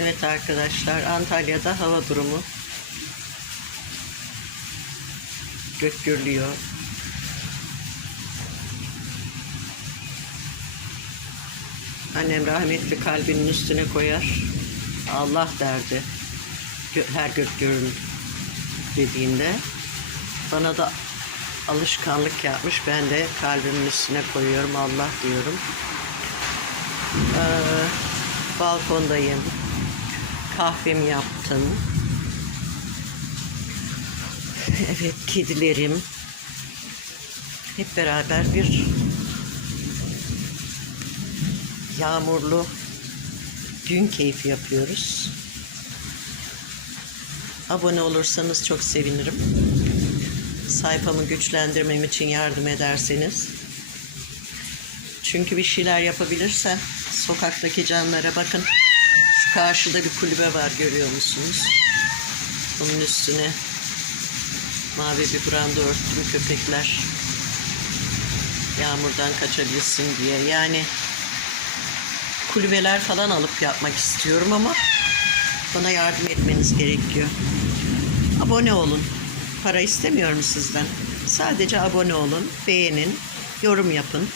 Evet arkadaşlar Antalya'da hava durumu gök gürlüyor. Annem rahmetli kalbinin üstüne koyar. Allah derdi. Her gök gürül dediğinde. Bana da alışkanlık yapmış. Ben de kalbimin üstüne koyuyorum. Allah diyorum. Ee, balkondayım. Kahvemi yaptım. Evet kedilerim. Hep beraber bir yağmurlu gün keyfi yapıyoruz. Abone olursanız çok sevinirim. Sayfamı güçlendirmem için yardım ederseniz. Çünkü bir şeyler yapabilirsem sokaktaki canlara bakın. Karşıda bir kulübe var görüyor musunuz? Onun üstüne mavi bir branda örttüm köpekler yağmurdan kaçabilsin diye. Yani kulübeler falan alıp yapmak istiyorum ama bana yardım etmeniz gerekiyor. Abone olun. Para istemiyorum sizden. Sadece abone olun, beğenin, yorum yapın.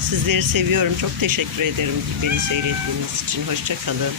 Sizleri seviyorum. Çok teşekkür ederim beni seyrettiğiniz için. Hoşça kalın.